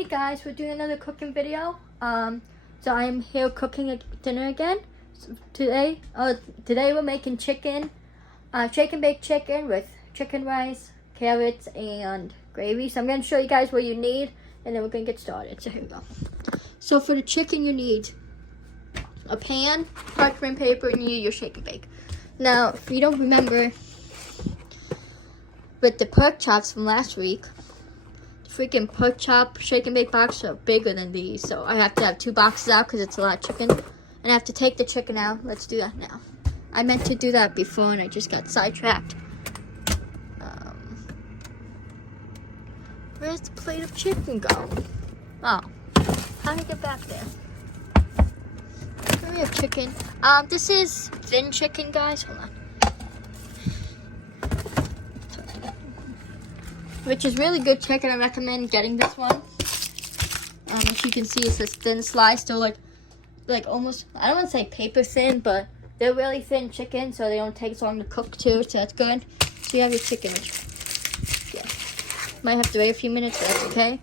Hey guys, we're doing another cooking video. So I'm here cooking dinner again. So today we're making chicken, shake and bake chicken with chicken rice, carrots, and gravy. So I'm going to show you guys what you need, and then we're going to get started. So here we go. So for the chicken, you need a pan, parchment paper, and you need your shake and bake. Now, if you don't remember, with the pork chops from last week, freaking pork chop shake and bake boxes are bigger than these, so I have to have 2 boxes out because it's a lot of chicken, and I have to take the chicken out. Let's do that now. I meant to do that before and I just got sidetracked. Where's the plate of chicken go? Oh, how did I get back there? Here we have chicken. This is thin chicken, guys. Hold on. Which is really good chicken. I recommend getting this one. As you can see, it's this thin slice. They're like almost, I don't want to say paper thin, but they're really thin chicken, so they don't take so long to cook too, so that's good. So you have your chicken, which, yeah, might have to wait a few minutes, but that's okay.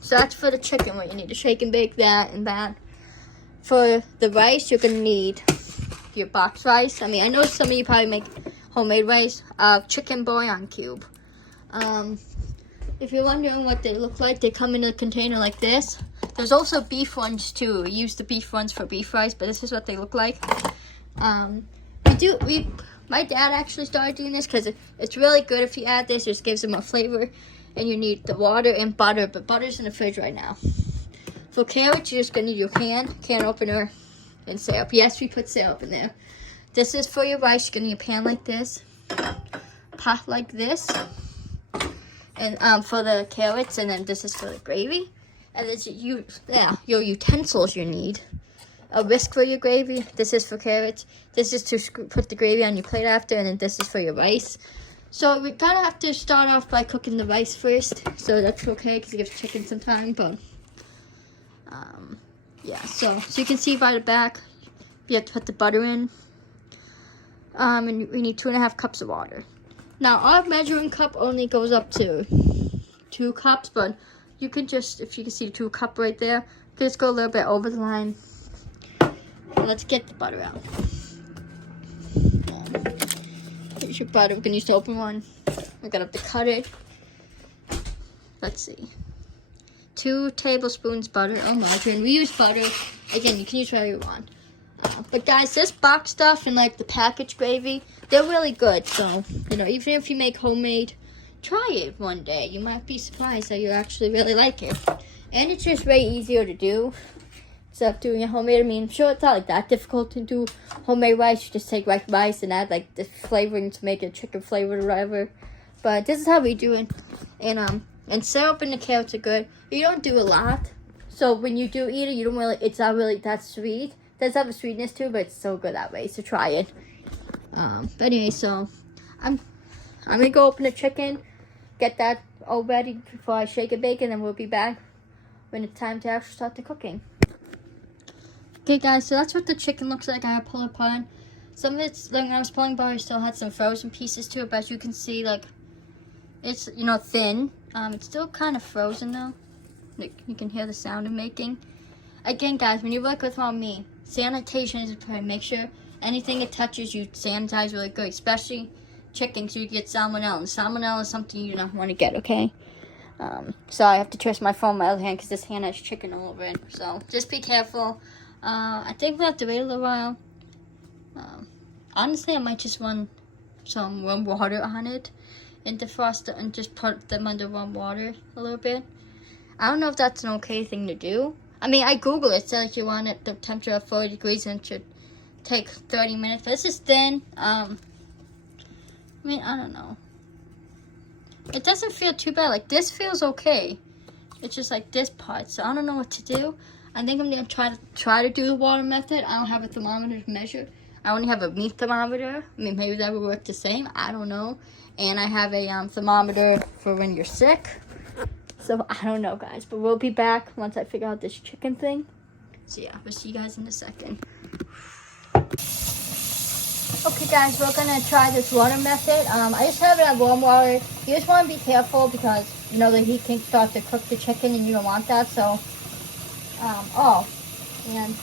So that's for the chicken, what you need to shake and bake that and that. For the rice, you're going to need your box rice. I mean, I know some of you probably make homemade rice, chicken bouillon cube. If you're wondering what they look like, they come in a container like this. There's also beef ones too. We use the beef ones for beef rice, but this is what they look like. My dad actually started doing this because it's really good if you add this. It just gives them a flavor. And you need the water and butter, but butter's in the fridge right now. For carrots, you're just gonna need your can opener, and syrup. Yes, we put syrup in there. This is for your rice. You're gonna need a pan like this, pot like this, and for the carrots, and then this is for the gravy. And this your utensils you need. A whisk for your gravy. This is for carrots. This is to put the gravy on your plate after, and then this is for your rice. So we kind of have to start off by cooking the rice first. So that's okay because it gives chicken some time. But yeah. So you can see by the back, you have to put the butter in. And we need 2.5 cups of water. Now, our measuring cup only goes up to 2 cups, but you can just, if you can see the 2 cup right there, just go a little bit over the line. Let's get the butter out. Here's your butter. We're going to use the open one. We're going to have to cut it. Let's see. 2 tablespoons butter or margarine. We use butter. Again, you can use whatever you want. But guys, this box stuff and like the packaged gravy, they're really good. So, you know, even if you make homemade, try it one day. You might be surprised that you actually really like it. And it's just way easier to do. Instead of doing a homemade, I mean, I'm sure it's not like that difficult to do homemade rice. You just take white rice and add like the flavoring to make it chicken flavored or whatever. But this is how we do it. And syrup and the carrots are good. You don't do a lot. So when you do eat it, you don't really, it's not really that sweet. It does have a sweetness too, but it's so good that way, so try it. But anyway, so I'm gonna go open the chicken, get that all ready before I shake and bake, and then we'll be back when it's time to actually start the cooking. Okay guys, so that's what the chicken looks like. I have pulled apart. Some of it's, like when I was pulling apart, it still had some frozen pieces to it, but as you can see, like, it's, you know, thin. It's still kind of frozen though. Like, you can hear the sound of making. Again, guys, when you work with me, sanitation is important. Make sure anything it touches, you sanitize really good, especially chicken, so you get salmonella. And salmonella is something you don't want to get, okay? So I have to twist my phone with my other hand because this hand has chicken all over it. So just be careful. I think we'll have to wait a little while. Honestly, I might just run some warm water on it and defrost it and just put them under warm water a little bit. I don't know if that's an okay thing to do. I mean, I Googled it. It said like you want it the temperature of 40 degrees and it should take 30 minutes. But this is thin. I mean, I don't know. It doesn't feel too bad. Like, this feels okay. It's just like this part. So I don't know what to do. I think I'm going to try to do the water method. I don't have a thermometer to measure. I only have a meat thermometer. I mean, maybe that would work the same. I don't know. And I have a thermometer for when you're sick. So, I don't know, guys. But we'll be back once I figure out this chicken thing. So, yeah, we'll see you guys in a second. Okay guys, we're gonna try this water method. I just have it on warm water. You just want to be careful because you know the heat can start to cook the chicken and you don't want that. So, and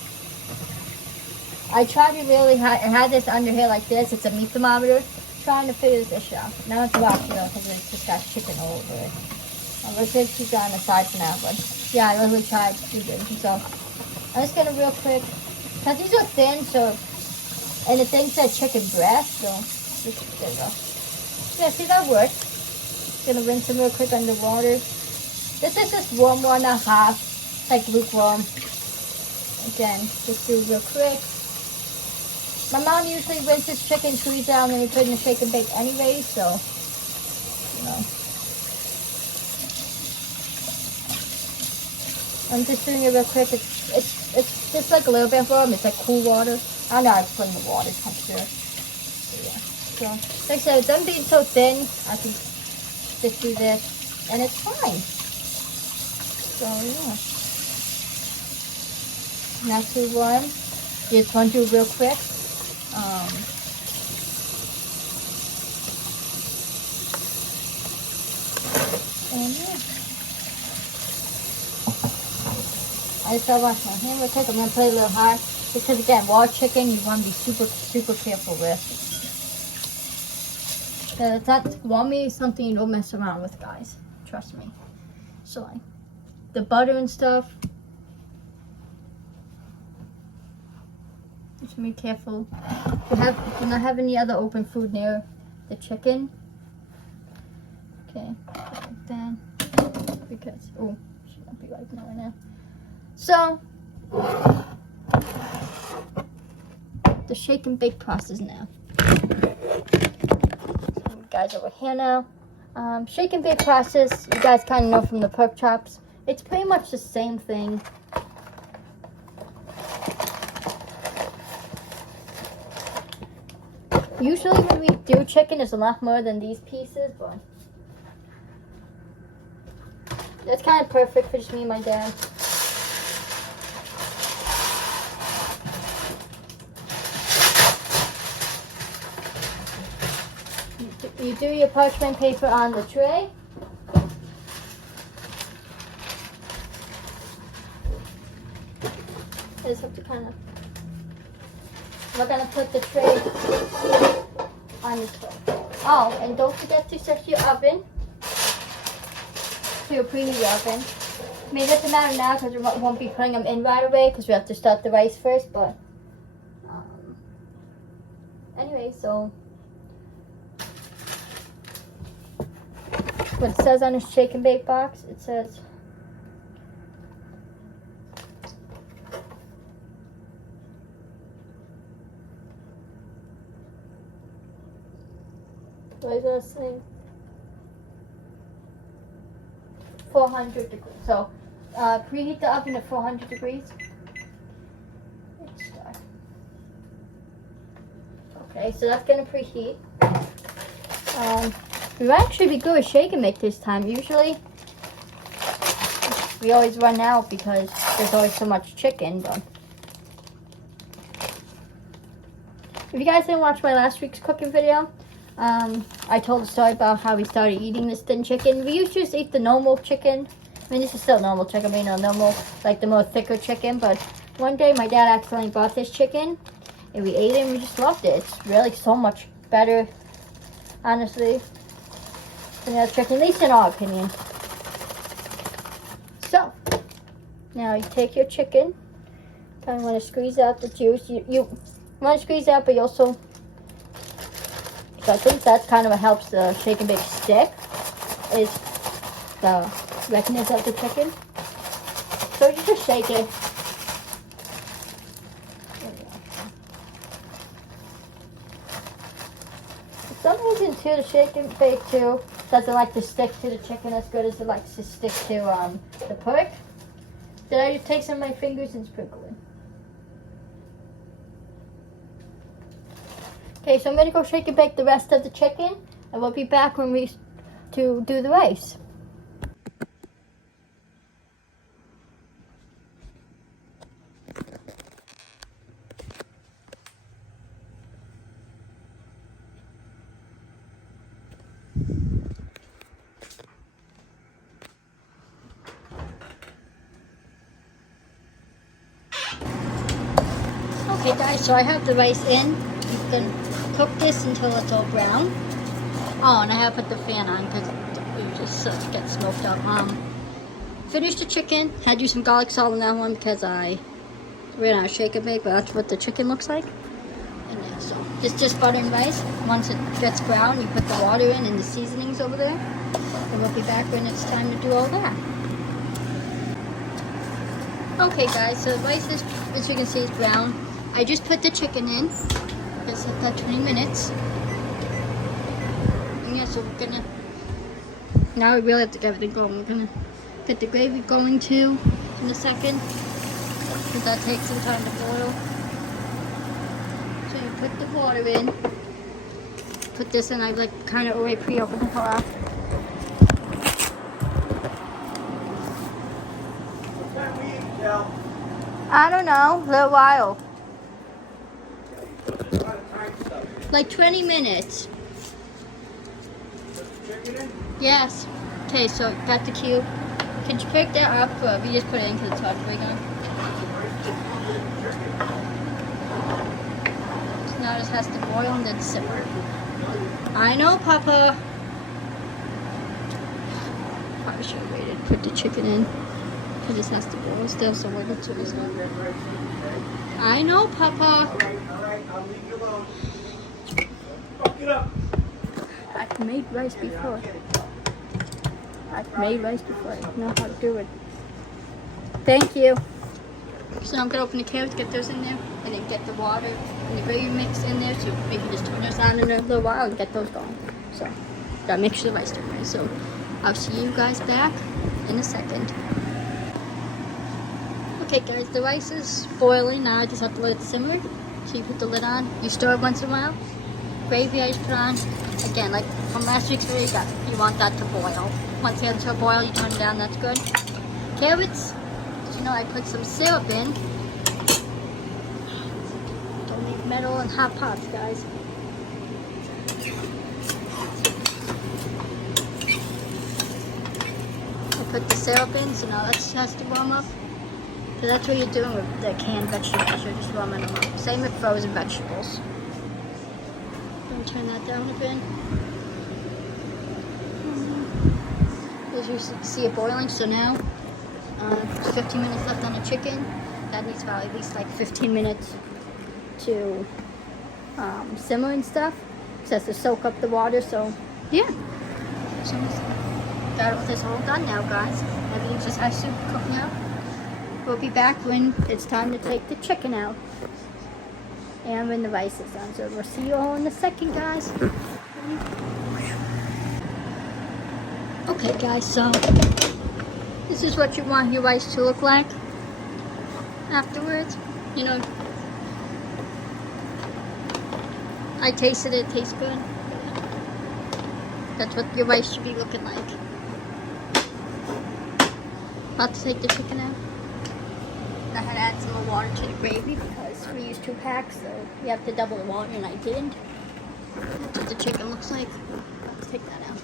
I tried it really hot. I had this under here like this. It's a meat thermometer. Trying to figure this issue out. Now it's watching though because it's just got chicken all over it. Let's just keep that on the side for now. But yeah, I really tried to do it. So I'm just gonna real quick because these are thin. So. And the thing said chicken breast, so there we go. Yeah, see that worked. Gonna rinse them real quick under water. This is just warm water, not hot. It's like lukewarm. Again, just do real quick. My mom usually rinses chicken, squeeze out, and then we put it in the shake and bake anyway, so you know. I'm just doing it real quick. It's just like a little bit warm. It's like cool water. I know I explained the water texture. So, yeah. So, like I said, with them being so thin, I can just do this, and it's fine. So, yeah. Not too warm. Just want to do real quick. And yeah. I just gotta wash my hand real quick. I'm gonna play a little hot. Because again, raw chicken, you want to be super, super careful with. Because that's raw meat is something you don't mess around with, guys. Trust me. So, like, the butter and stuff. Just be careful. If you not have any other open food near the chicken. Okay, like that. Because, oh, should not be like that right now. So, the shake and bake process now. So guys over here now. Shake and bake process, you guys kind of know from the pork chops. It's pretty much the same thing. Usually when we do chicken, it's a lot more than these pieces, but that's kind of perfect for just me and my dad. You do your parchment paper on the tray. I just have to kind of, we're going to put the tray on the tray. Oh, and don't forget to set your oven to your preheat oven. I mean, it doesn't matter now because we won't be putting them in right away because we have to start the rice first, but anyway, so what it says on the shake and bake box, it says what is that saying? 400 degrees. So preheat the oven to 400 degrees. Let's start. Okay, so that's gonna preheat. We might actually be good with shake and bake this time. Usually, we always run out because there's always so much chicken. But if you guys didn't watch my last week's cooking video, I told a story about how we started eating this thin chicken. We used to just eat the normal chicken. I mean, this is still normal chicken, but you know, normal, like the more thicker chicken. But one day, my dad accidentally bought this chicken, and we ate it, and we just loved it. It's really so much better, honestly. Yeah, chicken, at least in our opinion. So, now you take your chicken. Kind of want to squeeze out the juice. You want to squeeze out, but you also, so I think that's kind of what helps the shake and bake stick, is the wetness of the chicken. So you just shake it. For some reason too, the shake and bake too doesn't like to stick to the chicken as good as it likes to stick to the pork. Then I just take some of my fingers and sprinkle it. Okay, so I'm gonna go shake and bake the rest of the chicken, and we'll be back when we do the rice. Okay guys, so I have the rice in. You can cook this until it's all brown. Oh, and I have put the fan on because it just gets smoked up. Finished the chicken. Had to do some garlic salt on that one because I ran out of shake and bake, but that's what the chicken looks like. And yeah, so just butter and rice. Once it gets brown, you put the water in and the seasonings over there. And we'll be back when it's time to do all that. Okay guys, so the rice is, as you can see, is brown. I just put the chicken in. Just hit that 20 minutes. And yeah, so we're gonna, now we really have to get everything going. We're gonna get the gravy going too in a second, because that takes some time to boil. So you put the water in. Put this in, I like kind of already pre-opened the top. I don't know, a little while. Like 20 minutes. Yes. Okay, so got the cube. Can you pick that up? Or we just put it into the top rig on. So now it just has to boil and then simmer. I know, Papa. Probably should have waited. Put the chicken in. Because this has to boil still, so we're going to do this one. I know, Papa. Alright, I'll leave you alone. Fuck it up. I've made rice before. I know how to do it. Thank you. So I'm going to open the carrots, get those in there, and then get the water and the gravy mix in there, so we can just turn those on in a little while and get those going. So, gotta make sure the rice is right. So, I'll see you guys back in a second. Okay guys, the rice is boiling. Now I just have to let it simmer. So you put the lid on. You stir it once in a while. Gravy I just put on. Again, like from last week's video, you want that to boil. Once you get it to a boil, you turn it down, that's good. Carrots, you know, I put some syrup in. Don't make metal and hot pots, guys. I put the syrup in, so now that has to warm up. So that's what you're doing with the canned vegetables. You're just warming them up. Same with frozen vegetables. Turn that down a bit. As you see it boiling, so now there's 15 minutes left on the chicken. That needs about at least like 15 minutes to simmer and stuff. It has to soak up the water, so yeah. So got this all done now, guys. Everything just has to cook now. We'll be back when it's time to take the chicken out. And when the rice is done. So we'll see you all in a second, guys. Okay, guys, so this is what you want your rice to look like afterwards. You know, I tasted it, it tastes good. That's what your rice should be looking like. About to take the chicken out. I had to add some more water to the gravy because we used 2 packs, so you have to double the water, and I didn't. That's what the chicken looks like. Let's take that out.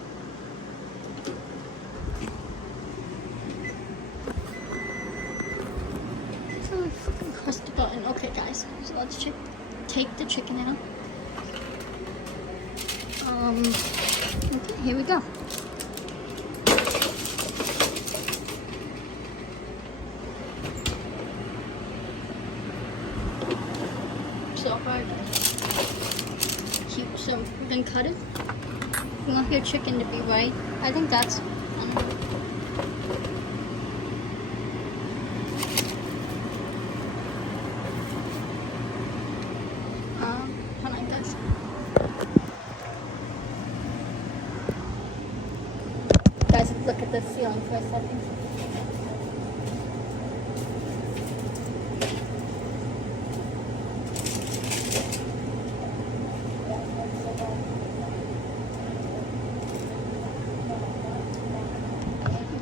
So I fucking pressed the button. Okay, guys, so let's take the chicken out. Okay, here we go. So we're gonna cut it. You want your chicken to be right. I think that's. Hold on, guys. Guys, let's look at the ceiling for a second.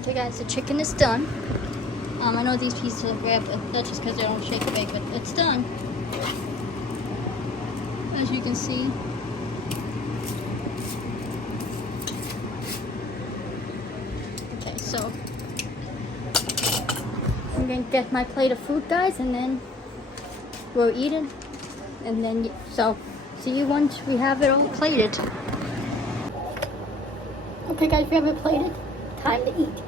Okay guys, the chicken is done. I know these pieces are red, but that's just because they don't shake and bake, but it's done. As you can see. Okay, so I'm going to get my plate of food, guys, and then we're eating. And then, so, see you once we have it all plated. Okay guys, we have it plated. Time to eat.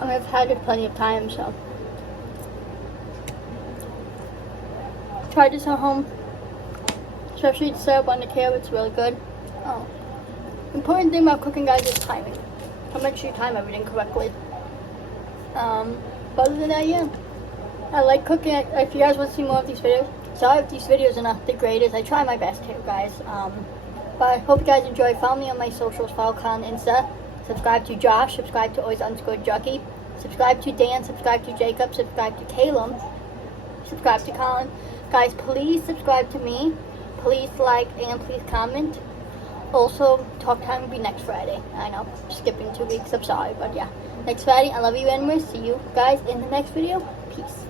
I've had it plenty of times, so. Tried this at home. Especially the syrup on the kale, it's really good. Oh. Important thing about cooking, guys, is timing. So make sure you time everything correctly. But other than that, yeah. I like cooking. If you guys want to see more of these videos, sorry if these videos are not the greatest. I try my best here, guys. But I hope you guys enjoy. Follow me on my socials. Follow Colin on Insta. Subscribe to Josh. Subscribe to Always_Jockey. Subscribe to Dan. Subscribe to Jacob. Subscribe to Caleb. Subscribe to Colin. Guys, please subscribe to me. Please like and please comment. Also, talk time will be next Friday. I know, skipping 2 weeks. I'm sorry, but yeah. Next Friday. I love you anyways. See you guys in the next video. Peace.